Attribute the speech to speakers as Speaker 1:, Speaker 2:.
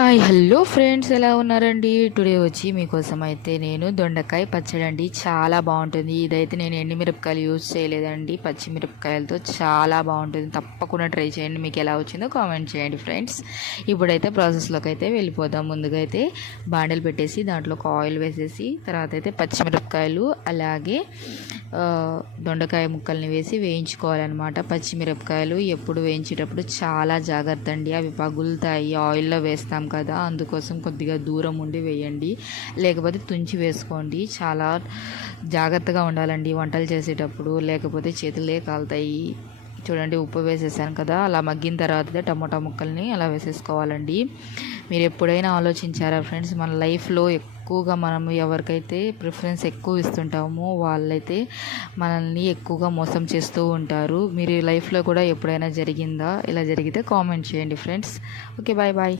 Speaker 1: Hi hello friends ఎలా ఉన్నారండి? Today వచ్చి మీకోసం అయితే నేను దొండకాయ పచ్చడి అండి. చాలా బాగుంటుంది. ఇదైతే నేను ఎండుమిరపకాయలు యూజ్ చేయలేదండి. పచ్చిమిరపకాయలతో చాలా బాగుంటుంది. తప్పకుండా ట్రై చేయండి. మీకు ఎలా వచ్చిందో కామెంట్ చేయండి ఫ్రెండ్స్. ఇప్పుడైతే ప్రాసెస్లోకి అయితే వెళ్ళిపోదాం. ముందుగా అయితే బాండలు పెట్టేసి దాంట్లో ఒక ఆయిల్ వేసేసి తర్వాత అయితే పచ్చిమిరపకాయలు అలాగే దొండకాయ ముక్కల్ని వేసి వేయించుకోవాలన్నమాట. పచ్చిమిరపకాయలు ఎప్పుడు వేయించేటప్పుడు చాలా జాగ్రత్త అండి. అవి పగులుతాయి. ఆయిల్లో వేస్తాం కదా? అందుకోసం కొద్దిగా దూరం ఉండి వేయండి. లేకపోతే తుంచి వేసుకోండి. చాలా జాగ్రత్తగా ఉండాలండి వంటలు చేసేటప్పుడు. లేకపోతే చేతులే కాలుతాయి. చూడండి ఉప్పు వేసేసాను కదా? అలా మగ్గిన తర్వాత టమోటా ముక్కల్ని అలా వేసేసుకోవాలండి. మీరు ఎప్పుడైనా ఆలోచించారా ఫ్రెండ్స్? మన లైఫ్లో ఎక్కువగా మనం ఎవరికైతే ప్రిఫరెన్స్ ఎక్కువ ఇస్తుంటామో వాళ్ళైతే మనల్ని ఎక్కువగా మోసం చేస్తూ ఉంటారు. మీరు లైఫ్లో కూడా ఎప్పుడైనా జరిగిందా? ఇలా జరిగితే కామెంట్ చేయండి ఫ్రెండ్స్. Okay bye bye.